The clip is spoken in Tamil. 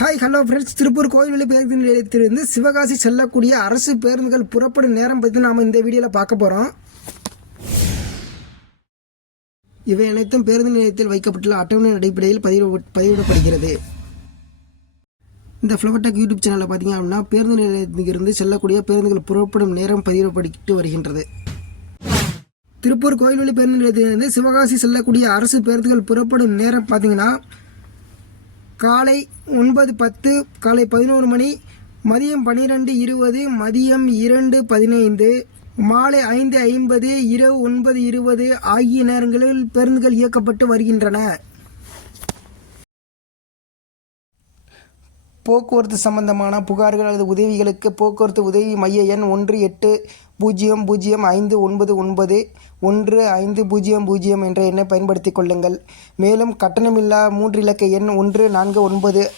Hi hello friends Tiruppur Koilveli பேருந்து நிலையத்திலிருந்து சிவகாசி செல்லக்கூடிய அரசு பேருந்துகள் புறப்படும் நேரம் பற்றி நாம் இந்த வீடியோவில் பார்க்க போகிறோம் இவை அனைத்தும் பேருந்து நிலையத்தில் வைக்கப்பட்டுள்ள அட்டவணை அடிப்படையில் பதிவு பதிவிடப்படுகிறது. இந்த ஃப்ளவர்டெக் யூடியூப் சேனலில் பார்த்தீங்க அப்படின்னா பேருந்து நிலையத்திலிருந்து செல்லக்கூடிய பேருந்துகள் புறப்படும் நேரம் பதிவிடப்பட்டு வருகின்றது. திருப்பூர் கோயில்வெளி பேருந்து நிலையத்திலிருந்து சிவகாசி செல்லக்கூடிய அரசு பேருந்துகள் புறப்படும் நேரம் பார்த்தீங்கன்னா காலை ஒன்பது பத்து காலை பதினோரு மணி மதியம் பன்னிரெண்டு இருபது மதியம் இரண்டு பதினைந்து மாலை ஐந்து ஐம்பது இரவு ஒன்பது இருபது ஆகிய நேரங்களில் பேருந்துகள் இயக்கப்பட்டு வருகின்றன. போக்குவரத்து சம்பந்தமான புகார்கள் அல்லது உதவிகளுக்கு போக்குவரத்து உதவி மைய எண் ஒன்று எட்டு பூஜ்ஜியம் பூஜ்ஜியம் ஐந்து ஒன்பது ஒன்பது ஒன்று ஐந்து பூஜ்ஜியம் பூஜ்ஜியம் என்ற எண்ணை பயன்படுத்திக் கொள்ளுங்கள். மேலும் கட்டணமில்லா மூன்று இலக்க எண் ஒன்று நான்கு ஒன்பது